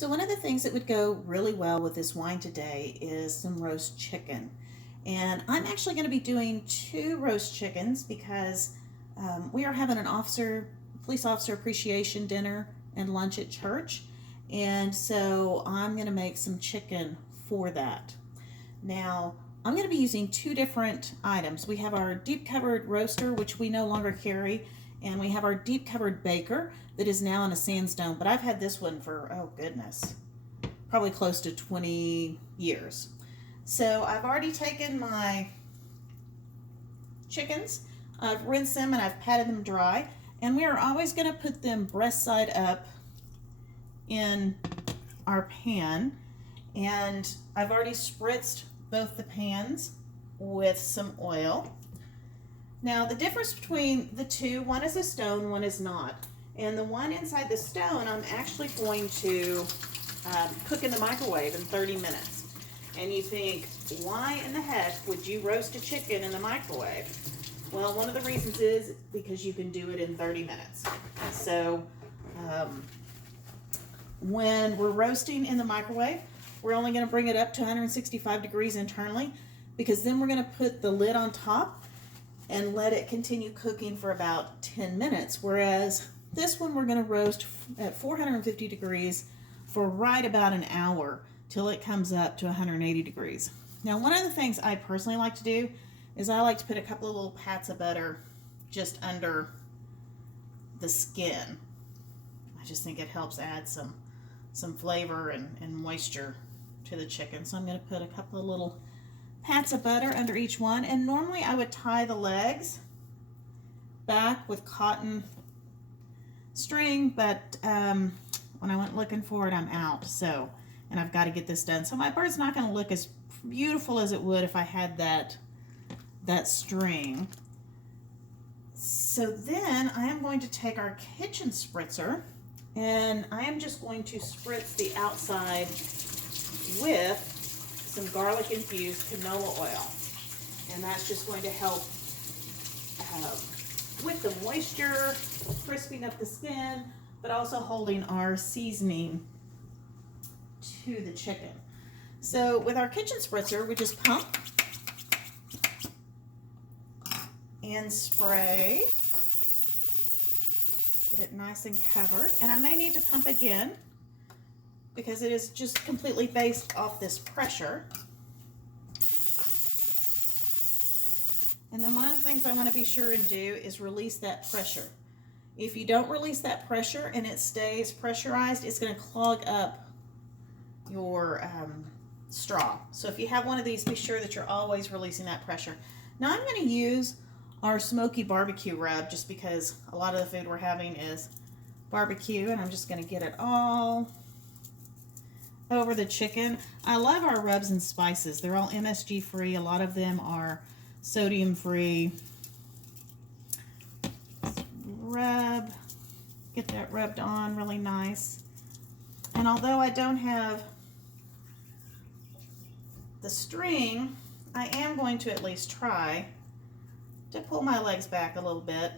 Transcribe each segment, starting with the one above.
So one of the things that would go really well with this wine today is some roast chicken. And I'm actually going to be doing two roast chickens because we are having an police officer appreciation dinner and lunch at church. And so I'm going to make some chicken for that. Now, I'm going to be using two different items. We have our deep covered roaster, which we no longer carry, and we have our deep covered baker that is now in a sandstone. But I've had this one for, oh goodness, probably close to 20 years. So I've already taken my chickens, I've rinsed them and I've patted them dry. And we are always going to put them breast side up in our pan. And I've already spritzed both the pans with some oil. Now the difference between the two, one is a stone, one is not. And the one inside the stone I'm actually going to cook in the microwave in 30 minutes. And you think, why in the heck would you roast a chicken in the microwave? Well, one of the reasons is because you can do it in 30 minutes. So when we're roasting in the microwave, we're only going to bring it up to 165 degrees internally, because then we're going to put the lid on top and let it continue cooking for about 10 minutes. Whereas this one we're going to roast at 450 degrees for right about an hour till it comes up to 180 degrees. Now, one of the things I personally like to do is I like to put a couple of little pats of butter just under the skin. I just think it helps add some flavor and moisture to the chicken. So I'm going to put a couple of little pats of butter under each one. And normally I would tie the legs back with cotton string, but when I went looking for it, I'm out. So, and I've got to get this done. So my bird's not going to look as beautiful as it would if I had that string. So then I am going to take our kitchen spritzer and I am just going to spritz the outside with some garlic infused canola oil. And that's just going to help with the moisture, crisping up the skin, but also holding our seasoning to the chicken. So with our kitchen spritzer, we just pump and spray. Get it nice and covered. And I may need to pump again because it is just completely based off this pressure. And then one of the things I want to be sure and do is release that pressure. If you don't release that pressure and it stays pressurized, it's going to clog up your straw. So if you have one of these, be sure that you're always releasing that pressure. Now I'm going to use our smoky barbecue rub just because a lot of the food we're having is barbecue, and I'm just going to get it all over the chicken. I love our rubs and spices. They're all MSG free. A lot of them are sodium free. Rub, get that rubbed on really nice. And although I don't have the string, I am going to at least try to pull my legs back a little bit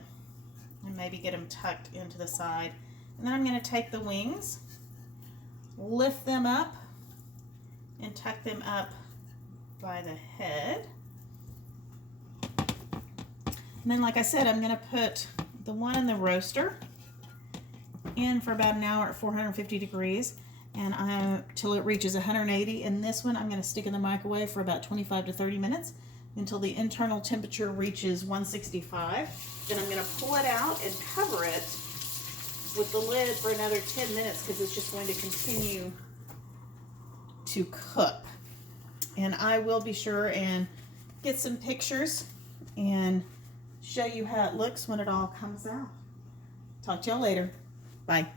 and maybe get them tucked into the side. And then I'm going to take the wings, lift them up, and tuck them up by the head. And then, like I said, I'm going to put the one in the roaster in for about an hour at 450 degrees and till it reaches 180. And this one I'm going to stick in the microwave for about 25 to 30 minutes until the internal temperature reaches 165. Then I'm going to pull it out and cover it with the lid for another 10 minutes because it's just going to continue to cook. And I will be sure and get some pictures and show you how it looks when it all comes out. Talk to y'all later. Bye.